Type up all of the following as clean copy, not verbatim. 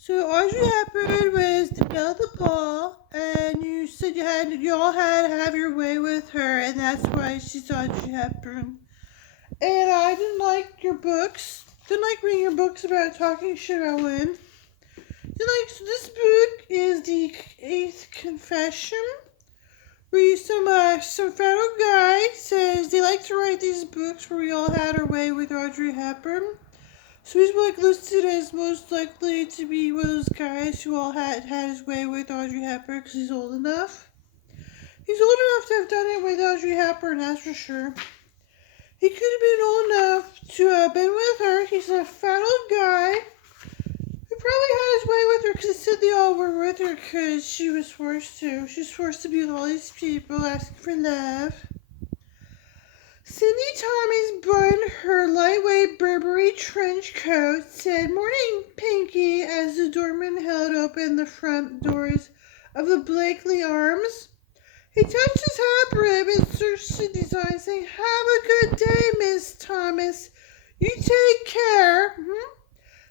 So Audrey Hepburn was the girl of the ball, and you said you all had to have your way with her, and that's why she's Audrey Hepburn. And I didn't like your books. Didn't like reading your books about talking shit about women. So this book is the Eighth Confession, where some federal guy says they like to write these books where we all had our way with Audrey Hepburn. So he's listed as most likely to be one of those guys who all had his way with Audrey Hepburn because he's old enough. He's old enough to have done it with Audrey Hepburn, that's for sure. He could have been old enough to have been with her. He's a fat old guy who probably had his way with her because he said they all were with her because she was forced to. She was forced to be with all these people asking for love. Cindy Thomas buttoned her lightweight Burberry trench coat, said, "Morning, Pinky," as the doorman held open the front doors of the Blakely Arms. He touched his hat brim and searched the design, saying, "Have a good day, Miss Thomas. You take care."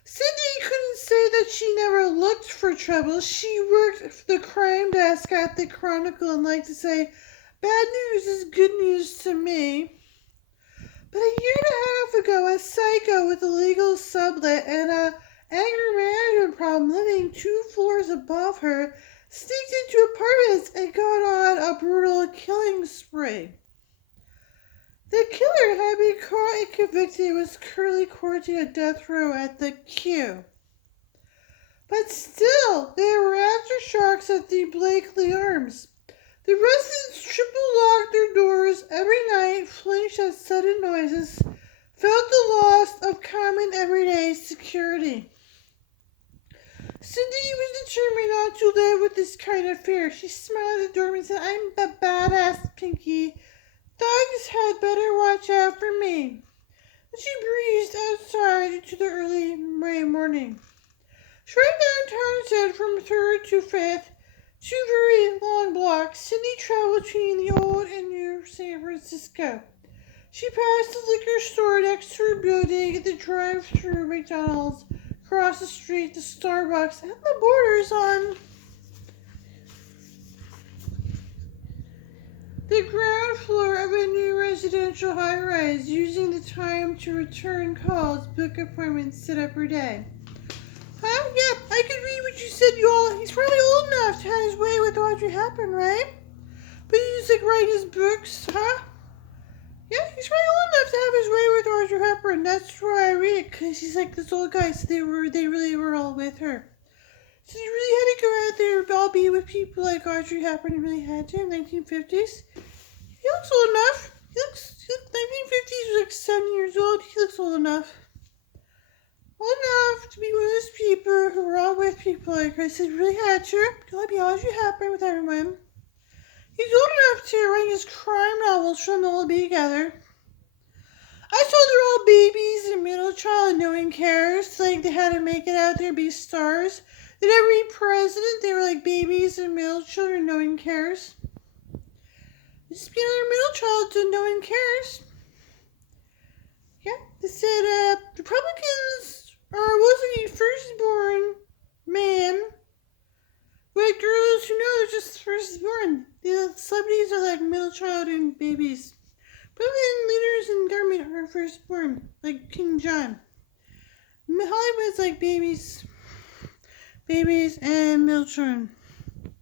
Cindy couldn't say that she never looked for trouble. She worked the crime desk at the Chronicle and liked to say, "Bad news is good news to me." But a year and a half ago, a psycho with a legal sublet and an anger management problem living 2 floors above her sneaked into apartments and got on a brutal killing spree. The killer had been caught and convicted and was currently quarantined at death row at the Q. But still, there were aftershocks at the Blakely Arms. The residents triple-locked their doors every night, flinched at sudden noises, felt the loss of common everyday security. Cindy was determined not to live with this kind of fear. She smiled at the doorman and said, "I'm a badass, Pinky. Thugs had better watch out for me." And she breezed outside into the early May morning. She ran downtown instead from 3rd to 5th. 2 very long blocks. Cindy traveled between the old and new San Francisco. She passed the liquor store next to her building, the drive-thru McDonald's, across the street, the Starbucks, and the Borders on the ground floor of a new residential high-rise, using the time to return calls, book appointments, set up her day. Yeah, I could read what you said. He's probably old enough to have his way with Audrey Hepburn, right? But he's writing his books, huh? Yeah, he's probably old enough to have his way with Audrey Hepburn. That's why I read it, because he's like this old guy, so they really were all with her. So he really had to go out there and all be with people like Audrey Hepburn. He really had to in the 1950s. He looks old enough. 1950s, he was like 7 years old. He looks old enough. Old enough to be one of those people who were all with people like her. So he really had to. Gotta be Audrey Hepburn with everyone. He's old enough to write his crime novels from them all be together. I saw they're all babies and middle child and no one cares. Like they had to make it out there, be stars. That every president, they were like babies and middle children, no one cares. Just be another middle child so no one cares. Yeah, they said Republicans wasn't a firstborn man. But girls who know they're just firstborn. The celebrities are like middle child and babies. Republican leaders in government are firstborn, like King John. Hollywood's like babies and middle children.